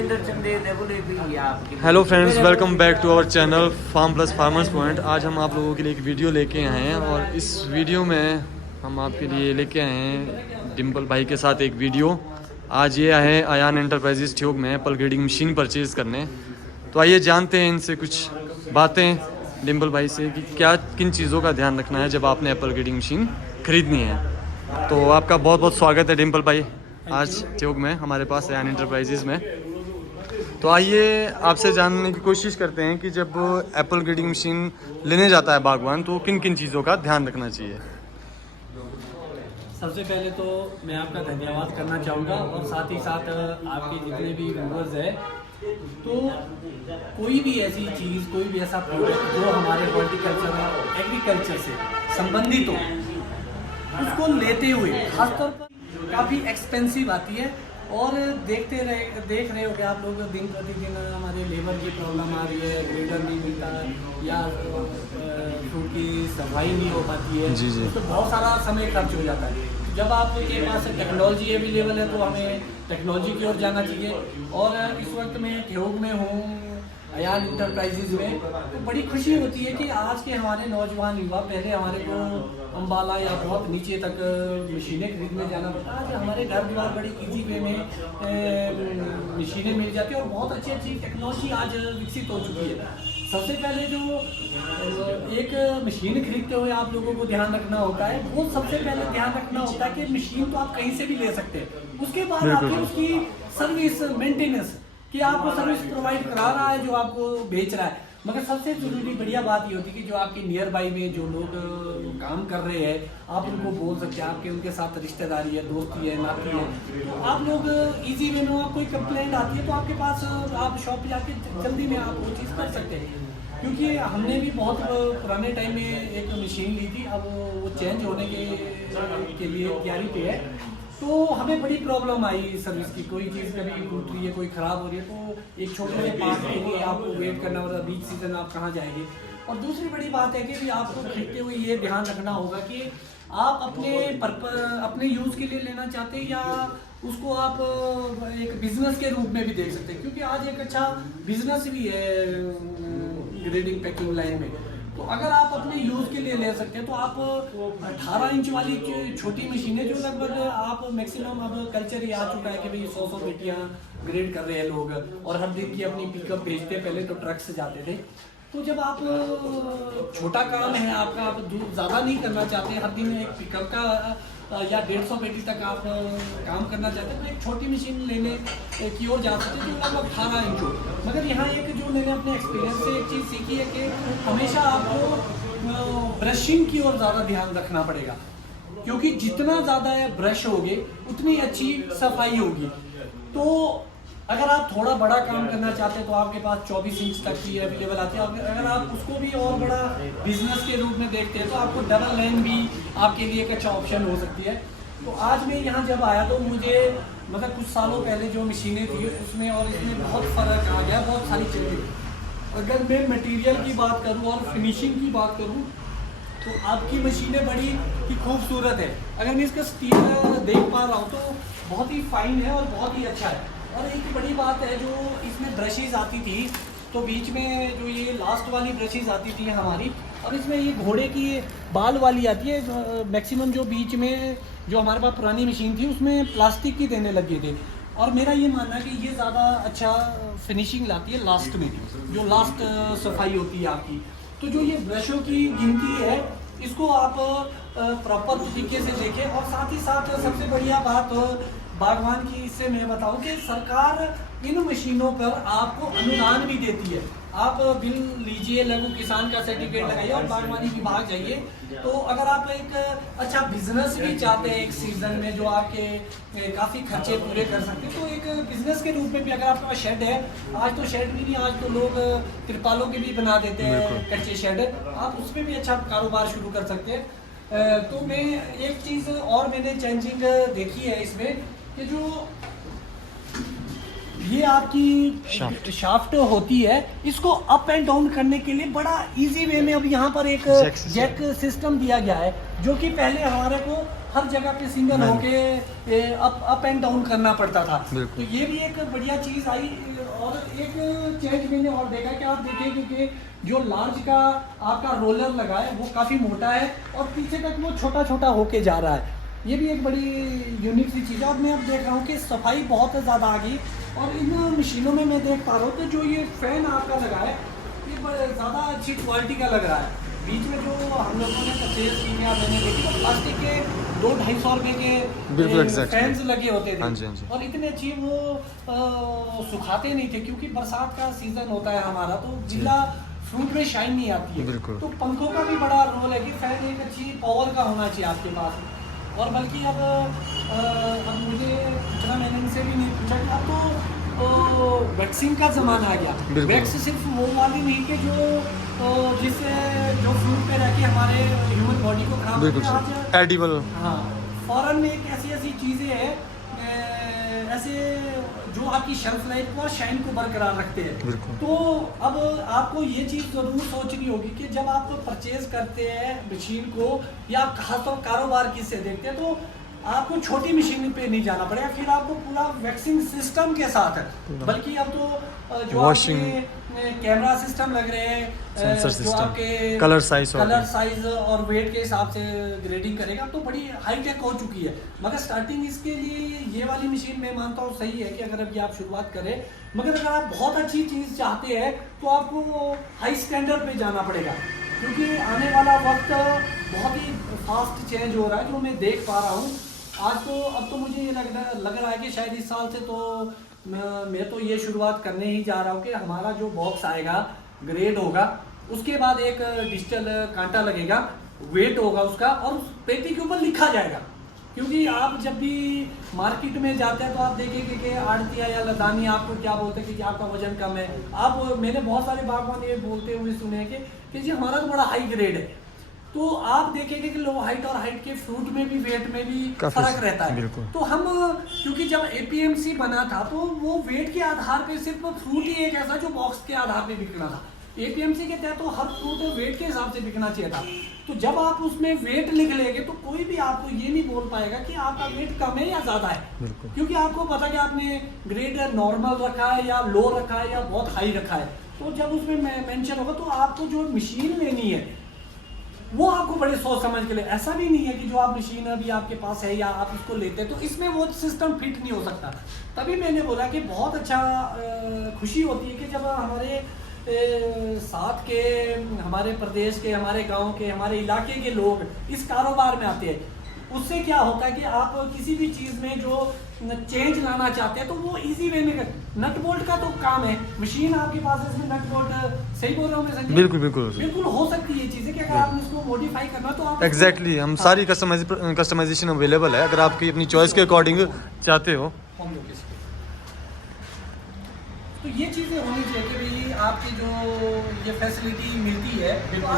Hello friends, welcome back to our channel farm plus farmers point. आज हम आप लोगों के लिए एक वीडियो लेके आए हैं और इस वीडियो में हम आपके लिए लेके आए हैं डिम्पल भाई के साथ एक वीडियो। आज ये आए हैं अयान एंटरप्राइजेस ठियोग में एप्पल ग्रेडिंग मशीन परचेज़ करने। तो आइए जानते हैं इनसे कुछ बातें डिम्पल भाई से कि क्या किन चीज़ों का ध्यान रखना है जब आपने एप्पल ग्रेडिंग मशीन ख़रीदनी है। तो आपका बहुत बहुत स्वागत है डिम्पल भाई आज ठियोग में हमारे पास अयान एंटरप्राइजेस में। तो आइए आपसे जानने की कोशिश करते हैं कि जब एप्पल ग्रेडिंग मशीन लेने जाता है बागवान तो किन किन चीज़ों का ध्यान रखना चाहिए। सबसे पहले तो मैं आपका धन्यवाद करना चाहूँगा और साथ ही साथ आपके जितने भी व्यूअर्स हैं, तो कोई भी ऐसी चीज़, कोई भी ऐसा प्रोडक्ट जो हमारे हॉर्टिकल्चर और एग्रीकल्चर से संबंधित हो, उसको लेते हुए खासतौर पर काफ़ी एक्सपेंसिव आती है। और देख रहे हो कि आप लोग दिन प्रतिदिन हमारे लेबर की प्रॉब्लम आ रही है, ग्रेडर नहीं मिलता या फ्रूट की सफाई नहीं हो पाती है। जी जी। तो बहुत सारा समय खर्च हो जाता है। जब आपके पास टेक्नोलॉजी अवेलेबल है तो हमें टेक्नोलॉजी की ओर जाना चाहिए। और इस वक्त मैं ठियोग में हूँ अयान इंटरप्राइजेज में, तो बड़ी खुशी होती है कि आज के हमारे नौजवान युवा, पहले हमारे को अम्बाला या बहुत नीचे तक मशीनें खरीदने जाना पड़ता है। आज हमारे घर द्वार बड़ी इजी वे में मशीनें मिल जाती है और बहुत अच्छी अच्छी टेक्नोलॉजी आज विकसित हो चुकी है। सबसे पहले जो एक मशीन खरीदते हुए आप लोगों को ध्यान रखना होता है, वो सबसे पहले ध्यान रखना होता है कि मशीन तो आप कहीं से भी ले सकते हैं। उसके बाद आके उसकी सर्विस मेंटेनेंस कि आपको सर्विस प्रोवाइड करा रहा है जो आपको बेच रहा है। मगर सबसे जरूरी बढ़िया बात ये होती है कि जो आपके नियर बाई में जो लोग काम कर रहे हैं, आप उनको बोल सकते हैं, आपके उनके साथ रिश्तेदारी है, दोस्ती है, नाती है, तो आप लोग इजी वे में कोई कंप्लेंट आती है तो आपके पास आप शॉप पे जाके जल्दी में आप वो चीज़ कर सकते हैं। क्योंकि हमने भी बहुत पुराने टाइम में एक मशीन ली थी, अब वो चेंज होने के लिए तैयारी पे है, तो हमें बड़ी प्रॉब्लम आई सर्विस की। कोई चीज़ कभी टूट रही है, कोई ख़राब हो रही है, तो एक छोटे से पार्ट के लिए आपको वेट करना पड़ता है। बीच सीजन आप कहाँ जाएंगे। और दूसरी बड़ी बात है कि आपको खरीदते हुए ये ध्यान रखना होगा कि आप अपने यूज़ के लिए लेना चाहते हैं या उसको आप एक बिजनेस के रूप में भी देख सकते हैं। क्योंकि आज एक अच्छा बिजनेस भी है ग्रेडिंग पैकिंग लाइन में। तो अगर आप अपने यूज़ के लिए ले सकते हैं तो आप 18 इंच वाली छोटी मशीनें जो लगभग आप मैक्सिमम, अब कल्चर ही आ चुका है कि भाई 100 पेटियाँ ग्रेड कर रहे हैं लोग और हर दिन की अपनी पिकअप भेजते, पहले तो ट्रक से जाते थे। तो जब आप छोटा काम है आपका, आप ज़्यादा नहीं करना चाहते, हर दिन एक पिकअप का या 150 पेटी तक आप काम करना चाहते हैं, तो एक छोटी मशीन लेने की ओर जा सकते हैं जो लगभग 18 इंच हो। मगर यहाँ एक जो मैंने अपने एक्सपीरियंस से एक चीज़ सीखी है कि हमेशा आपको ब्रशिंग की ओर ज़्यादा ध्यान रखना पड़ेगा। क्योंकि जितना ज़्यादा ब्रश होगे उतनी अच्छी सफाई होगी। तो अगर आप थोड़ा बड़ा काम करना चाहते हैं तो आपके पास 24 इंच तक की अवेलेबल आती है। अगर आप उसको भी और बड़ा बिजनेस के रूप में देखते हैं तो आपको डबल लाइन भी आपके लिए एक अच्छा ऑप्शन हो सकती है। तो आज मैं यहाँ जब आया तो मुझे मतलब कुछ सालों पहले जो मशीनें थी उसमें और इसमें बहुत फ़र्क आ गया, बहुत सारी चीज़ें। अगर मैं मटेरियल की बात करूँ और फिनिशिंग की बात करूँ तो आपकी मशीनें बड़ी ही खूबसूरत है। अगर मैं इसका स्टील देख पा रहा हूँ तो बहुत ही फाइन है और बहुत ही अच्छा है। और एक बड़ी बात है, जो इसमें ब्रशेज़ आती थी तो बीच में जो ये लास्ट वाली ब्रशेज़ आती थी हमारी, और इसमें ये घोड़े की बाल वाली आती है। मैक्सिमम जो बीच में जो हमारे पास पुरानी मशीन थी उसमें प्लास्टिक की देने लगे थे। और मेरा ये मानना है कि ये ज़्यादा अच्छा फिनिशिंग लाती है लास्ट में, जो लास्ट सफाई होती है आपकी। तो जो ये ब्रशों की गिनती है इसको आप प्रॉपर तरीके से देखें। और साथ ही साथ सबसे बढ़िया बात बागवान की इससे मैं बताऊं कि सरकार इन मशीनों पर आपको अनुदान भी देती है। आप बिल लीजिए, लघु किसान का सर्टिफिकेट लगाइए और बागवानी विभाग जाइए। तो अगर आप एक अच्छा बिजनेस भी चाहते हैं एक सीजन में जो आपके काफ़ी खर्चे पूरे कर सकते हैं, तो एक बिजनेस के रूप में भी अगर आपके पास शेड है, आज तो शेड भी नहीं, आज तो लोग तिरपालों के भी बना देते हैं कच्चे शेड, आप उसमें भी अच्छा कारोबार शुरू कर सकते हैं। तो मैं एक चीज़ और मैंने चेंजिंग देखी है इसमें कि जो ये आपकी शाफ्ट होती है, इसको अप एंड डाउन करने के लिए बड़ा इजी वे में अब यहाँ पर एक जैक सिस्टम दिया गया है, जो कि पहले हमारे को हर जगह पे सिंगल होके अप एंड डाउन करना पड़ता था। तो ये भी एक बढ़िया चीज़ आई। और एक चेंज मैंने और देखा कि आप देखेंगे कि जो लार्ज का आपका रोलर लगा है वो काफ़ी मोटा है और पीछे तक वो छोटा छोटा होके जा रहा है। ये भी एक बड़ी यूनिक सी चीज़ है। और मैं अब देख रहा हूँ कि सफाई बहुत ज़्यादा आ गई। और इन मशीनों में मैं देख पा रहा हूँ कि जो ये फैन आपका लगा है ये ज़्यादा अच्छी क्वालिटी का लग रहा है। बीच में जो हम लोगों ने परचेज की या मैंने देखी तो प्लास्टिक के 200-250 रुपए के फैंस लगे होते थे। हाँ जी। और इतने अच्छी वो सुखाते नहीं थे, क्योंकि बरसात का सीजन होता है हमारा, तो जिला फ्रूट में शाइन नहीं आती है। तो पंखों का भी बड़ा रोल है कि फैन एक अच्छी पावर का होना चाहिए आपके पास। और बल्कि अब मुझे इतना मैंने इनसे भी नहीं पूछा कि अब तो वैक्सीन का ज़माना आ गया। वैक्स सिर्फ वो वाली नहीं कि जिससे जो फ्रूट पे रह के हमारे ह्यूमन बॉडी को खराब करती है। एडिबल। हाँ, फॉरेन में एक ऐसी चीज़ें हैं ऐसे जो आपकी शेल्फ लाइफ को शाइन को बरकरार रखते हैं। तो अब आपको ये चीज़ ज़रूर सोचनी होगी कि जब आप परचेज करते हैं मशीन को या खासतौर कारोबार किससे देखते हैं, तो आपको छोटी मशीन पे नहीं जाना पड़ेगा, फिर आपको पूरा वैक्सिंग सिस्टम के साथ है। बल्कि अब तो जो आपके कैमरा सिस्टम लग रहे हैं, जो आपके कलर साइज और वेट के हिसाब से ग्रेडिंग करेगा, तो बड़ी हाई टेक हो चुकी है। मगर स्टार्टिंग इसके लिए ये वाली मशीन मैं मानता हूँ सही है कि अगर अभी आप शुरुआत करें, मगर अगर आप बहुत अच्छी चीज़ चाहते हैं तो आपको हाई स्टैंडर्ड पे जाना पड़ेगा, क्योंकि आने वाला वक्त बहुत ही फास्ट चेंज हो रहा है, जो मैं देख पा रहा हूँ। आज तो अब तो मुझे ये लग रहा है कि शायद इस साल से तो मैं तो ये शुरुआत करने ही जा रहा हूँ कि हमारा जो बॉक्स आएगा ग्रेड होगा, उसके बाद एक डिजिटल कांटा लगेगा, वेट होगा उसका, और उस पेटी के ऊपर लिखा जाएगा। क्योंकि आप जब भी मार्केट में जाते हैं तो आप देखेंगे कि आड़तिया या लदानी आपको क्या बोलते हैं कि आपका वजन कम है। मैंने बहुत सारे बागवान ये बोलते हुए सुने कि जी हमारा तो बड़ा हाई ग्रेड है। तो आप देखेंगे कि लो हाइट और हाइट के फ्रूट में भी वेट में भी फर्क रहता है। तो हम क्योंकि जब एपीएमसी बना था तो वो वेट के आधार पे सिर्फ फ्रूट ही एक ऐसा जो बॉक्स के आधार पे बिकना था। एपीएमसी के तहत तो हर फ्रूट वेट के हिसाब से बिकना चाहिए था। तो जब आप उसमें वेट लिख लेंगे तो कोई भी आपको ये नहीं बोल पाएगा कि आपका वेट कम है या ज्यादा है, क्योंकि आपको पता कि आपने ग्रेड नॉर्मल रखा है या लो रखा है या बहुत हाई रखा है। तो जब उसमें मेंशन होगा तो आपको जो मशीन लेनी है वो आपको बड़े सोच समझ के लिए, ऐसा भी नहीं है कि जो आप मशीन अभी आपके पास है या आप इसको लेते हैं तो इसमें वो सिस्टम फिट नहीं हो सकता। तभी मैंने बोला कि बहुत अच्छा खुशी होती है कि जब हमारे साथ के, हमारे प्रदेश के, हमारे गांव के, हमारे इलाके के लोग इस कारोबार में आते हैं। उससे क्या होता है कि आप किसी भी चीज़ में जो चेंज लाना चाहते हैं तो वो इजी वे में नट बोल्ट का तो काम है, मशीन आपके पास है, इसमें नट बोल्ट, सही बोल रहा हूँ मैं संजय? बिल्कुल हो सकती है ये चीज़ें कि अगर आपने इसको मॉडिफाई करना तो आप एग्जैक्टली हम सारी कस्टमाइजेशन अवेलेबल है अगर आपकी अपनी चॉइस के अकॉर्डिंग चाहते हो। तो ये चीज़ें होनी चाहिए कि भाई आपकी जो ये फैसिलिटी मिलती है।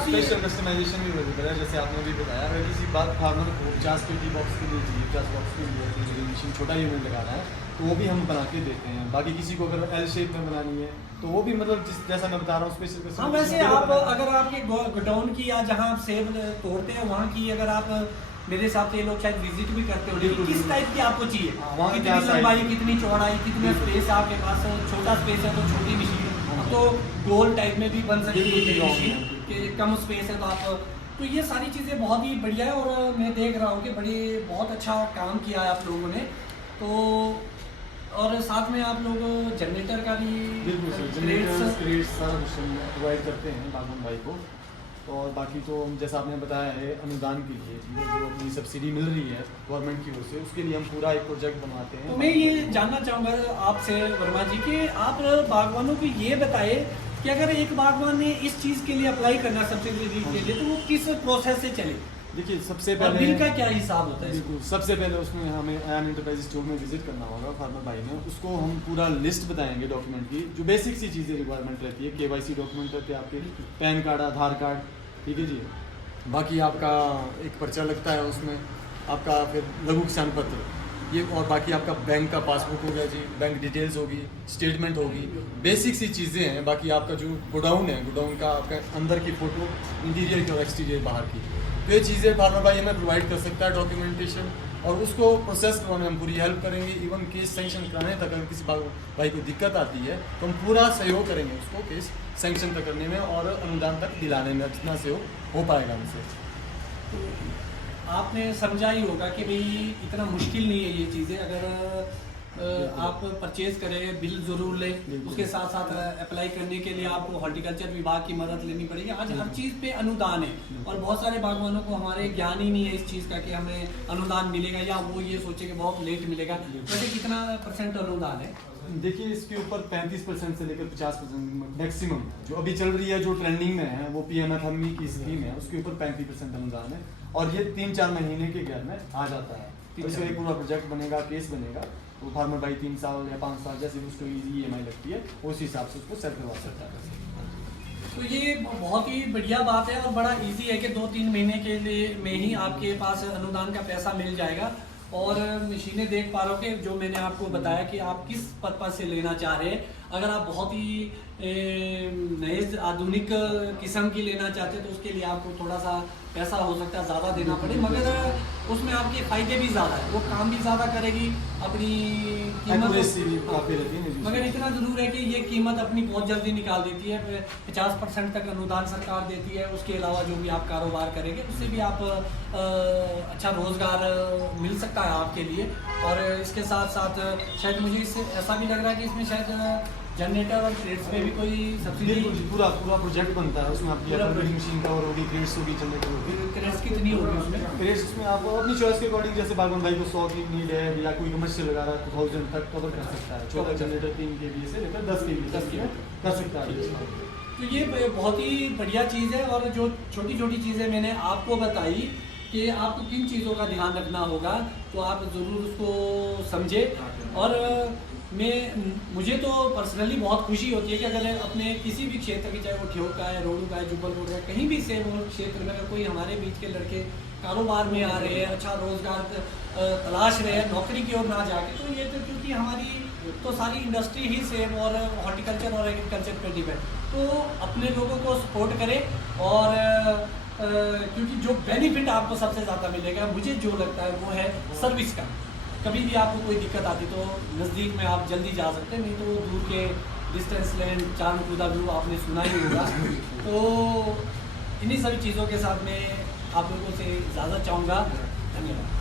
स्पेशल कस्टमाइजेशन भी अवेलेबल है, जैसे आपने भी बताया अगर किसी बात फार्मर को 50 पेटी बॉक्स के लिए चाहिए, 50 बॉक्स के लिए मशीन छोटा यूनिट लगाना है तो वो भी हम बना के देते हैं। बाकी किसी को अगर एल शेप में बनानी है तो वो भी मतलब जैसा मैं बता रहा हूँ स्पेशल। हाँ, वैसे आप अगर आपके गोडाउन की या जहाँ आप सेब तोड़ते हैं वहाँ की अगर आप मेरे हिसाब से लोग शायद विजिट भी करते हो, किस टाइप की आपको चाहिए, कितनी लंबाई, कितनी चौड़ाई, कितने स्पेस आपके पास, छोटा स्पेस है तो छोटी मशीन, तो गोल टाइप में भी बन सकती है मशीन, कि कम स्पेस है तो आप, तो ये सारी चीज़ें बहुत ही बढ़िया है। और मैं देख रहा हूँ कि बहुत अच्छा काम किया है आप लोगों ने। तो और साथ में आप लोग जनरेटर का भी प्रोवाइड करते हैं बागवान भाई को। और बाकी तो जैसा आपने बताया है अनुदान के लिए जो अपनी सब्सिडी मिल रही है गवर्नमेंट की ओर से, उसके लिए हम पूरा एक प्रोजेक्ट बनवाते हैं। तो मैं ये जानना चाहूँगा आपसे वर्मा जी कि आप बागवानों को ये बताए कि अगर एक बागवान ने इस चीज़ के लिए अप्लाई करना सब्सिडी के लिए तो वो किस प्रोसेस से चले? देखिए सबसे पहले बिल का क्या हिसाब होता है? बिल्कुल सबसे पहले उसमें हमें आयान एंटरप्राइज स्टोर में विजिट करना होगा फार्मर भाई में, उसको हम पूरा लिस्ट बताएंगे डॉक्यूमेंट की, जो बेसिक सी चीज़ें रिक्वायरमेंट रहती है। KYC डॉक्यूमेंट रहते हैं आपके, पैन कार्ड, आधार कार्ड, ठीक है जी। बाकी आपका एक पर्चा लगता है उसमें, आपका फिर लघु किसान पत्र, ये और बाकी आपका बैंक का पासबुक हो गया जी, बैंक डिटेल्स होगी, स्टेटमेंट होगी, बेसिक सी चीज़ें हैं। बाकी आपका जो गोडाउन है, गोडाउन का आपका अंदर की फ़ोटो, इंटीरियर की और एक्सटीरियर बाहर की, तो ये चीज़ें फार्मर भाई हमें प्रोवाइड कर सकता है डॉक्यूमेंटेशन, और उसको प्रोसेस करवाने में हम पूरी हेल्प करेंगे। इवन केस सेंक्शन कराने तक अगर किसी भाई को दिक्कत आती है तो हम पूरा सहयोग करेंगे उसको केस सेंक्शन तक करने में और अनुदान तक दिलाने में, जितना सहयोग हो पाएगा हमसे। तो आपने समझा ही होगा कि भाई इतना मुश्किल नहीं है ये चीज़ें। अगर आप परचेज करें, बिल ज़रूर लें, उसके साथ साथ अप्लाई करने के लिए आपको हॉर्टिकल्चर विभाग की मदद लेनी पड़ेगी। आज हर चीज़ पे अनुदान है और बहुत सारे बागवानों को हमारे ज्ञान ही नहीं है इस चीज़ का कि हमें अनुदान मिलेगा, या वो ये सोचे कि बहुत लेट मिलेगा। वैसे कितना % अनुदान है? देखिए, इसके ऊपर 35% से लेकर 50% मैक्सिमम जो अभी चल रही है, जो ट्रेंडिंग में है, वो PMFME की स्कीम है, उसके ऊपर 35% अनुदान है और ये 3-4 महीने के गैप में आ जाता है। तो इसका एक पूरा प्रोजेक्ट बनेगा, केस बनेगा, वो फार्मर भाई 3 साल या 5 साल जैसे उसको EMI लगती है उस हिसाब से उसको सेट करवा सकता है। तो ये बहुत ही बढ़िया बात है और बड़ा इजी है कि 2-3 महीने के लिए में ही आपके पास अनुदान का पैसा मिल जाएगा। और मशीनें देख पा रहे हो कि जो मैंने आपको बताया कि आप किस पर्पज से लेना चाह रहे हैं। अगर आप बहुत ही नए आधुनिक किस्म की लेना चाहते हैं तो उसके लिए आपको थोड़ा सा पैसा हो सकता है ज़्यादा देना पड़े, मगर उसमें आपके फ़ायदे भी ज़्यादा है, वो काम भी ज़्यादा करेगी, अपनी कीमत काफ़ी रहती है। मगर इतना ज़रूर है कि ये कीमत अपनी बहुत जल्दी निकाल देती है। 50% तक अनुदान सरकार देती है। उसके अलावा जो भी आप कारोबार करेंगे उससे भी आप अच्छा रोज़गार मिल सकता है आपके लिए। और इसके साथ साथ शायद मुझे इससे ऐसा भी लग रहा है कि इसमें शायद जनरेटर और क्रेट्स में भी कोई सब्सिडी, पूरा प्रोजेक्ट बनता है उसमें आपकी अपनी मशीन कवर होगी, क्रेट्स होगी, जनरेटर होगी। क्रेट्स कितनी होगी उसमें? क्रेट्स उसमें आप अपनी चॉइस के अकॉर्डिंग, जैसे बागवान भाई को 100 की नीड है या कोई कमर्शियल लगा रहा है तो 1000 तक कवर कर सकता है। 14 जनरेटर 3 kVA से लेकर 10 kVA कर सकता है। तो ये बहुत ही बढ़िया चीज़ है। और जो छोटी छोटी चीज़ें मैंने आपको बताई कि आपको किन चीज़ों का ध्यान रखना होगा, तो आप ज़रूर उसको समझें। और मुझे तो पर्सनली बहुत खुशी होती है कि अगर अपने किसी भी क्षेत्र की, चाहे वो ठेऊ का है, रोडू का है, जुब्बल रोड है, कहीं भी से वो क्षेत्र में अगर कोई हमारे बीच के लड़के कारोबार में आ रहे हैं, अच्छा रोज़गार तलाश रहे हैं, नौकरी की ओर ना जाके, तो ये तो क्योंकि हमारी तो सारी इंडस्ट्री ही सेम और हॉर्टिकल्चर और एग्रीकल्चर पर डिपेंड, तो अपने लोगों को सपोर्ट करें। और क्योंकि जो बेनिफिट आपको सबसे ज़्यादा मिलेगा, मुझे जो लगता है वो है सर्विस का। कभी भी आपको कोई दिक्कत आती तो नज़दीक में आप जल्दी जा सकते हैं, नहीं तो दूर के डिस्टेंस लैंड, चांदपुरा व्यू आपने सुना ही होगा। तो इन्हीं सभी चीज़ों के साथ मैं आप लोगों से इजाज़त चाहूँगा। धन्यवाद।